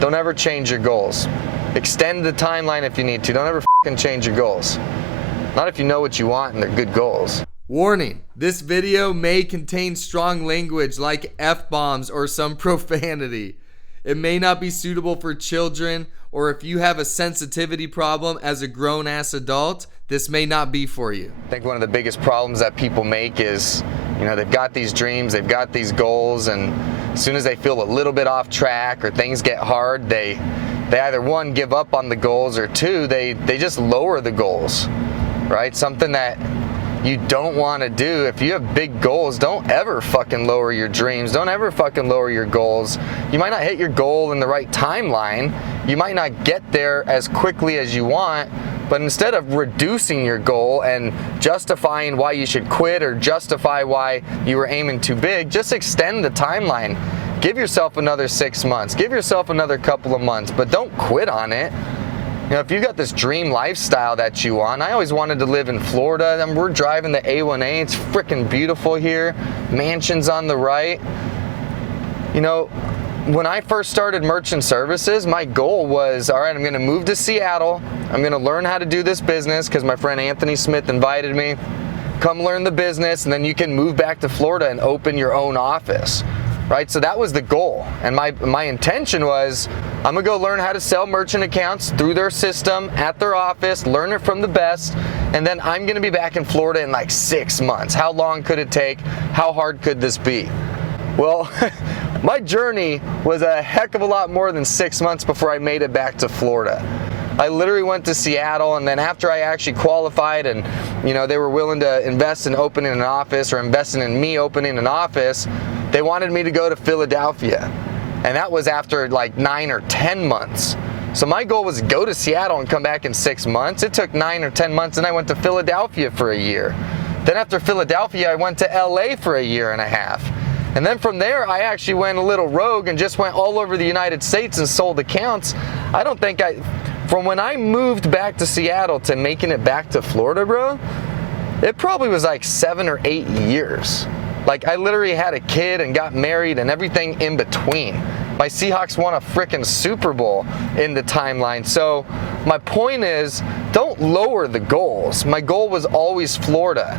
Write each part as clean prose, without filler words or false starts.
Don't ever change your goals. Extend the timeline if you need to. Don't ever fucking change your goals. Not if you know what you want and they're good goals. Warning, this video may contain strong language like F-bombs or some profanity. It may not be suitable for children, or if you have a sensitivity problem as a grown-ass adult, this may not be for you. I think one of the biggest problems that people make is, they've got these dreams, they've got these goals, and as soon as they feel a little bit off track or things get hard, they either one, give up on the goals, or two, they just lower the goals, right? Something that you don't want to do. If you have big goals, don't ever fucking lower your dreams. Don't ever fucking lower your goals. You might not hit your goal in the right timeline. You might not get there as quickly as you want, but instead of reducing your goal and justifying why you should quit or justify why you were aiming too big, just extend the timeline. Give yourself another 6 months. Give yourself another couple of months, but don't quit on it. If you got this dream lifestyle that you want, I always wanted to live in Florida. We're driving the A1A. It's freaking beautiful here. Mansions on the right. When I first started merchant services, my goal was, all right, I'm going to move to Seattle. I'm going to learn how to do this business because my friend Anthony Smith invited me. Come learn the business, and then you can move back to Florida and open your own office. Right? So that was the goal. And my intention was, I'm gonna go learn how to sell merchant accounts through their system at their office, learn it from the best, and then I'm gonna be back in Florida in like 6 months. How long could it take? How hard could this be? Well, my journey was a heck of a lot more than 6 months before I made it back to Florida. I literally went to Seattle, and then after I actually qualified and they were willing to invest in opening an office or investing in me opening an office, they wanted me to go to Philadelphia. And that was after like 9 or 10 months. So my goal was to go to Seattle and come back in 6 months. It took 9 or 10 months, and I went to Philadelphia for a year. Then after Philadelphia, I went to LA for a year and a half. And then from there, I actually went a little rogue and just went all over the United States and sold accounts. From when I moved back to Seattle to making it back to Florida, bro, it probably was like 7 or 8 years. Like, I literally had a kid and got married and everything in between. My Seahawks won a freaking Super Bowl in the timeline. So my point is, don't lower the goals. My goal was always Florida.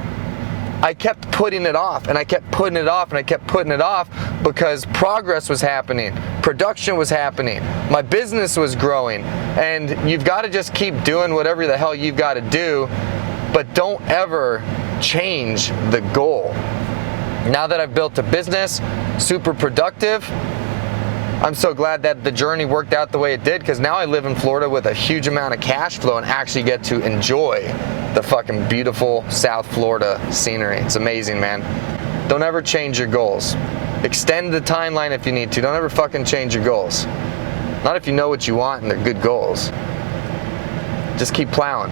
I kept putting it off, and I kept putting it off, and I kept putting it off because progress was happening, production was happening, my business was growing, and you've got to just keep doing whatever the hell you've got to do, but don't ever change the goal. Now that I've built a business, super productive, I'm so glad that the journey worked out the way it did, because now I live in Florida with a huge amount of cash flow and actually get to enjoy the fucking beautiful South Florida scenery. It's amazing, man. Don't ever change your goals. Extend the timeline if you need to. Don't ever fucking change your goals. Not if you know what you want and they're good goals. Just keep plowing.